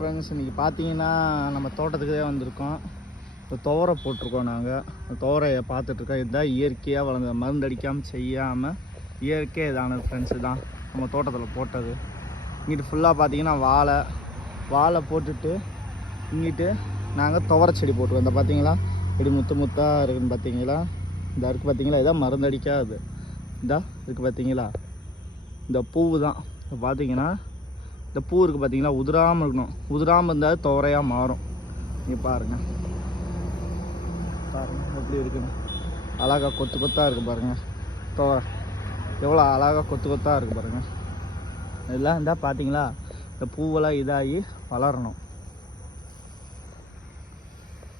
Friends இன்றைக்கி பார்த்தீங்கன்னா நம்ம தோட்டத்துக்கு தான் வந்திருக்கோம். இப்போ துவரை போட்டிருக்கோம் நாங்கள் துவரையை பார்த்துட்ருக்கோம் இதுதான் இயற்கையாக வளர்ந்த மருந்து அடிக்காமல் செய்யாமல் இயற்கை இதான ஃப்ரெண்ட்ஸு தான் நம்ம தோட்டத்தில் போட்டது. இங்கிட்டு ஃபுல்லாக பார்த்தீங்கன்னா வாழை வாழை போட்டுட்டு இங்கிட்டு நாங்கள் துவரை செடி போட்டுருக்கோம். இந்த பார்த்தீங்களா இப்படி முத்து முத்தாக இருக்குன்னு பார்த்தீங்களா இந்த இருக்குது பார்த்தீங்களா இதான் மருந்து அடிக்காது இதா இருக்குது பார்த்தீங்களா இந்த பூவு தான் இப்போ பார்த்தீங்கன்னா இந்த பூ இருக்குது பார்த்தீங்களா உதிராமல் இருக்கணும். உதிராமல் இருந்தால் துவரையாக மாறும். நீங்கள் பாருங்கள் பாருங்கள் எப்படி இருக்குன்னு. அழகாக கொத்து கொத்தாக இருக்குது பாருங்கள் துவரை எவ்வளோ அழகாக கொத்து கொத்தாக இருக்குது பாருங்கள் இதெல்லாம் இருந்தால் பார்த்தீங்களா இந்த பூவெல்லாம் இதாகி வளரணும்.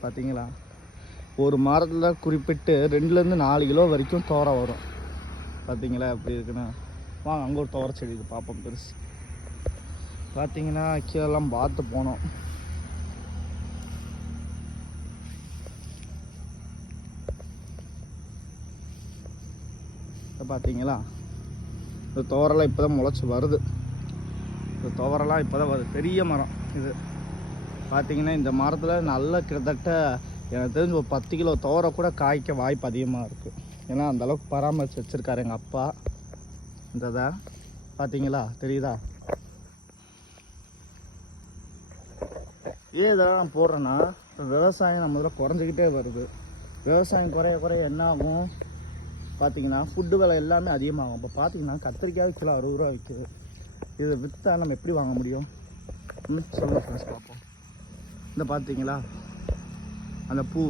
பார்த்தீங்களா ஒரு மரத்தில் குறிப்பிட்டு ரெண்டுலேருந்து நாலு கிலோ வரைக்கும் தோரை வரும். பார்த்தீங்களா எப்படி இருக்குன்னு. வாங்க அங்கே ஒரு துவரை செடி இருக்கு. பார்ப்போம் பெருசு. பார்த்தீங்கன்னா கீழெல்லாம் பார்த்து போனோம். பார்த்தீங்களா இந்த துவரெல்லாம் இப்போ தான் முளைச்சி வருது. இந்த துவரெல்லாம் இப்போ தான் வருது. பெரிய மரம் இது. பார்த்தீங்கன்னா இந்த மரத்தில் நல்ல கிட்டத்தட்ட எனக்கு தெரிஞ்சு ஒரு பத்து கிலோ துவரை கூட காய்க்க வாய்ப்பு அதிகமாக இருக்குது ஏன்னா அந்தளவுக்கு பராமரித்து வச்சுருக்காரு எங்கள் அப்பா. இந்த பார்த்தீங்களா தெரியுதா? ஏன் இதெல்லாம் நான் போடுறேன்னா விவசாயம் நம்ம இதில் குறைஞ்சிக்கிட்டே வருது. விவசாயம் குறைய குறைய என்ன ஆகும்? பார்த்தீங்கன்னா ஃபுட்டு விலை எல்லாமே அதிகமாகும். இப்போ பார்த்தீங்கன்னா கத்திரிக்காய் கிலோ அறுபது ரூபா விற்குது இதை விற்றா நம்ம எப்படி வாங்க முடியும்? ம் சொல்லுங்கள் ஃப்ரெண்ட்ஸ் பார்ப்போம். இந்த பார்த்தீங்களா அந்த பூ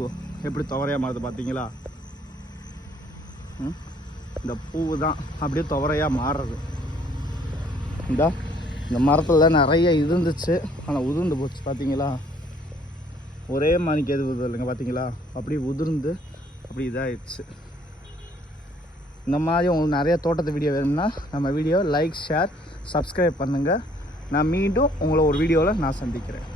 எப்படி துவரையாக மாறுது பார்த்தீங்களா ம் இந்த பூ தான் அப்படியே துவரையாக மாறுறது. இந்தா. இந்த மரத்தில் நிறைய இருந்துச்சு. ஆனால் உதிர்ந்து போச்சு பார்த்தீங்களா ஒரே மாணிக்கு எது உதிரலைங்க இல்லைங்க பார்த்தீங்களா அப்படி உதிர்ந்து அப்படி இதாகிடுச்சு இந்த மாதிரி உங்களுக்கு நிறைய தோட்டத்து வீடியோ வேணும்னா நம்ம வீடியோ லைக் ஷேர் சப்ஸ்கிரைப் பண்ணுங்கள் நான் மீண்டும் உங்களை ஒரு வீடியோவில் நான் சந்திக்கிறேன்.